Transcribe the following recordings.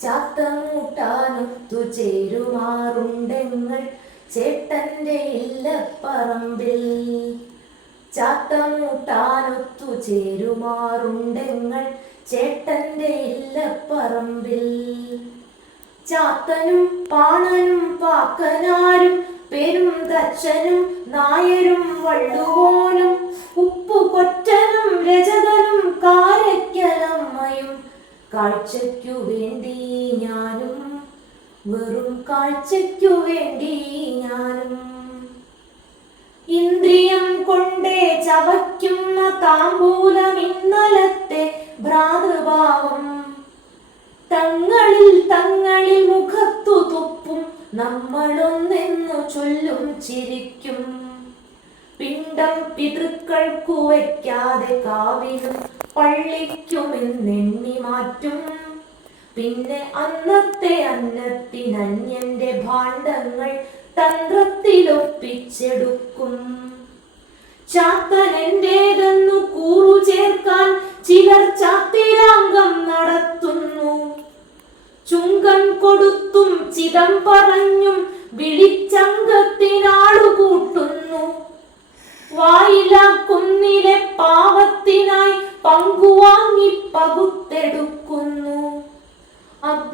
ചാത്തമൂട്ടാനൊത്തു ചേരുമാറുണ്ടെങ്ങൾ ചേട്ടന്റെ ഇല്ലപ്പറമ്പിൽ. ചാത്തമൂട്ടാനൊത്തു ചേരുമാറുണ്ടെങ്ങൾ ചേട്ടന്റെ ഇല്ലപ്പറമ്പിൽ. ചാത്തനും പാണനും പാക്കനാരും പെരും തച്ചനും നായരും വള്ളുവോനും കാഴ്ചയ്ക്കു വേണ്ടി ഞാനും വെറും കാഴ്ചയ്ക്കു വേണ്ടി ഞാനും. ഇന്ദ്രിയം കൊണ്ടേ ചവയ്ക്കുന്ന താമ്പൂലം ഇന്നലത്തെ ഭ്രാതൃഭാവം. തങ്ങളിൽ തങ്ങളിൽ മുഖത്തു തുപ്പും നമ്മളൊന്നെന്നു ചൊല്ലും ചിരിക്കും. പിണ്ടം പിതൃക്കൾക്കു വയ്ക്കാതെ കാവിലും പള്ളിക്കുമെന്നെണ്ണി മാറ്റും പിന്നെ അന്നത്തെ അന്നത്തിനന്യന്റെ ഭാണ്ഡങ്ങൾ തന്ത്രത്തിലൊപ്പിച്ചെടുക്കും. ചാത്തനെന്റേതെന്നു കൂറു ചേർക്കാൻ ചിലർ ചാത്തിരാംഗം നടത്തുന്നു. ചുങ്കം കൊടുത്തും ചിതം പറഞ്ഞും വിളിച്ചങ്കത്തിനാളു കൂട്ടുന്നു വായിലാക്കുന്നിലെ പാവത്തിനായി പങ്കുവാങ്ങി പകുത്തെടുക്കുന്നു.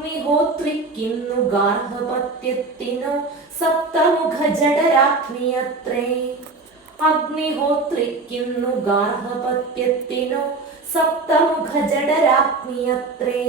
അഗ്നിഹോത്രിക്കുന്നു ഗാർഹപത്യത്തിനു സപ്തമുഖ ജഡരാഗ്നിയത്രേ അഗ്നിഹോത്രിക്കുന്നു ഗാർഹപത്യത്തിനു സപ്തമുഖ ജഡരാഗ്നിയത്രേ